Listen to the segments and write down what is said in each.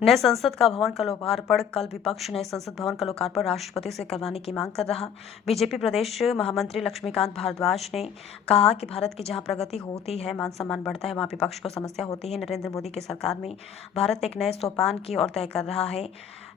नए संसद का भवन का लोकार्पण। कल विपक्ष नए संसद भवन का लोकार्पण राष्ट्रपति से करवाने की मांग कर रहा। बीजेपी प्रदेश महामंत्री लक्ष्मीकांत भारद्वाज ने कहा कि भारत की जहां प्रगति होती है, मान सम्मान बढ़ता है, वहां विपक्ष को समस्या होती है। नरेंद्र मोदी की सरकार में भारत एक नए सोपान की ओर तय कर रहा है।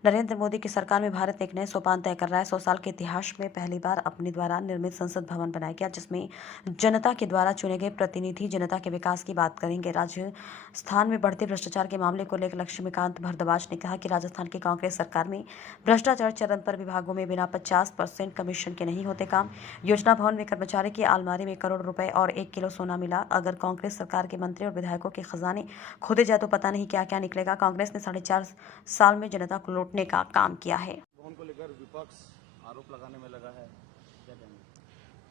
नरेंद्र मोदी की सरकार में भारत एक नए सोपान तय कर रहा है। 100 साल के इतिहास में पहली बार अपने द्वारा निर्मित संसद भवन बनाया गया, जिसमें जनता के द्वारा चुने गए प्रतिनिधि जनता के विकास की बात करेंगे। राजस्थान में बढ़ते भ्रष्टाचार के मामले को लेकर लक्ष्मीकांत भारद्वाज ने कहा कि राजस्थान की कांग्रेस सरकार में भ्रष्टाचार चरम पर। विभागों में बिना 50% कमीशन के नहीं होते काम। योजना भवन में कर्मचारी की अलमारी में करोड़ रुपए और 1 किलो सोना मिला। अगर कांग्रेस सरकार के मंत्री और विधायकों के खजाने खोदे जाए तो पता नहीं क्या क्या निकलेगा। कांग्रेस ने 4.5 साल में जनता को लूटने का काम किया है। भवन को लेकर विपक्ष आरोप लगाने में लगा है, क्या कहेंगे?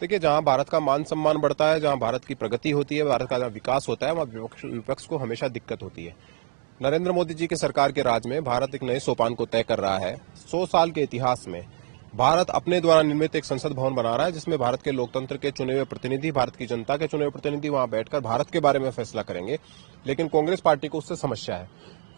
देखिए, जहां भारत का मान सम्मान बढ़ता है, जहां भारत की प्रगति होती है, भारत का जहां विकास होता है, वहां विपक्ष को हमेशा दिक्कत होती है। नरेंद्र मोदी जी के सरकार के राज में भारत एक नए सोपान को तय कर रहा है। 100 साल के इतिहास में भारत अपने द्वारा निर्मित एक संसद भवन बना रहा है, जिसमें भारत के लोकतंत्र के चुने हुए प्रतिनिधि, भारत की जनता के चुने हुए प्रतिनिधि वहां बैठकर भारत के बारे में फैसला करेंगे। लेकिन कांग्रेस पार्टी को उससे समस्या है।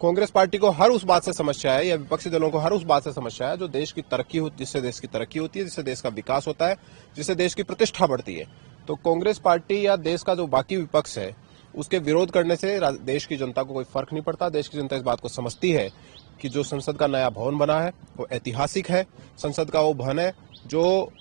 कांग्रेस पार्टी को हर उस बात से समस्या है, या विपक्षी दलों को हर उस बात से समस्या है जो देश की तरक्की होती, जिससे देश की तरक्की होती है, जिससे देश का विकास होता है, जिससे देश की प्रतिष्ठा बढ़ती है। तो कांग्रेस पार्टी या देश का जो बाकी विपक्ष है, उसके विरोध करने से देश की जनता को कोई फर्क नहीं पड़ता। देश की जनता इस बात को समझती है कि जो संसद का नया भवन बना है वो ऐतिहासिक है। संसद का वो भवन है जो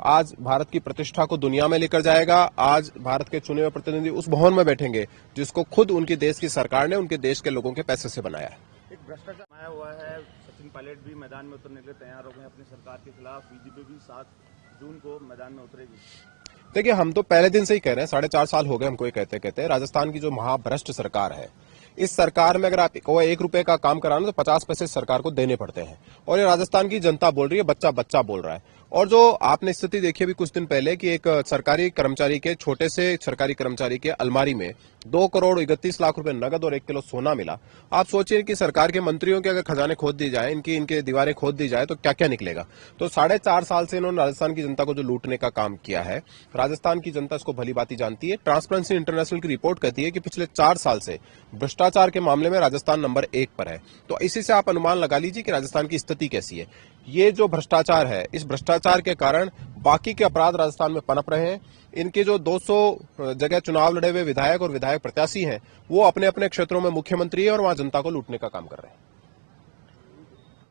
आज भारत की प्रतिष्ठा को दुनिया में लेकर जाएगा। आज भारत के चुने हुए प्रतिनिधि उस भवन में बैठेंगे जिसको खुद उनकी देश की सरकार ने उनके देश के लोगों के पैसे से बनाया है। एक भ्रष्टाचार आया हुआ है। सचिन पायलट भी मैदान में उतरने के लिए तैयार हो गए अपनी सरकार के खिलाफ। बीजेपी भी 7 जून को मैदान में उतरेगी। देखिए, हम तो पहले दिन से ही कह रहे हैं, 4.5 साल हो गए हमको ये कहते कहते। राजस्थान की जो महाभ्रष्ट सरकार है, इस सरकार में अगर आप को 1 रुपए का काम कराना तो 50 पैसे सरकार को देने पड़ते हैं। और ये राजस्थान की जनता बोल रही है, बच्चा बच्चा बोल रहा है। और जो आपने स्थिति देखी अभी कुछ दिन पहले कि एक सरकारी कर्मचारी के, छोटे से सरकारी कर्मचारी के अलमारी में 2 करोड़ 31 लाख रुपए नगद और 1 किलो सोना मिला। आप सोचिए कि सरकार के मंत्रियों के अगर खजाने खोद दी जाए, इनके दीवारें खोद दी जाए तो क्या क्या निकलेगा। तो 4.5 साल से इन्होंने राजस्थान की जनता को जो लूटने का काम किया है, राजस्थान की जनता इसको भली बात जानती है। ट्रांसपेरेंसी इंटरनेशनल की रिपोर्ट कहती है कि पिछले 4 साल से भ्रष्टाचार के मामले में राजस्थान नंबर 1 पर है। तो इसी से आप अनुमान लगा लीजिए कि राजस्थान की स्थिति कैसी है। ये जो भ्रष्टाचार है, इस भ्रष्टाचार के कारण बाकी के अपराध राजस्थान में पनप रहे हैं। इनके जो 200 जगह चुनाव लड़े हुए विधायक और विधायक प्रत्याशी हैं, वो अपने अपने क्षेत्रों में मुख्यमंत्री है और वहां जनता को लूटने का काम कर रहे हैं।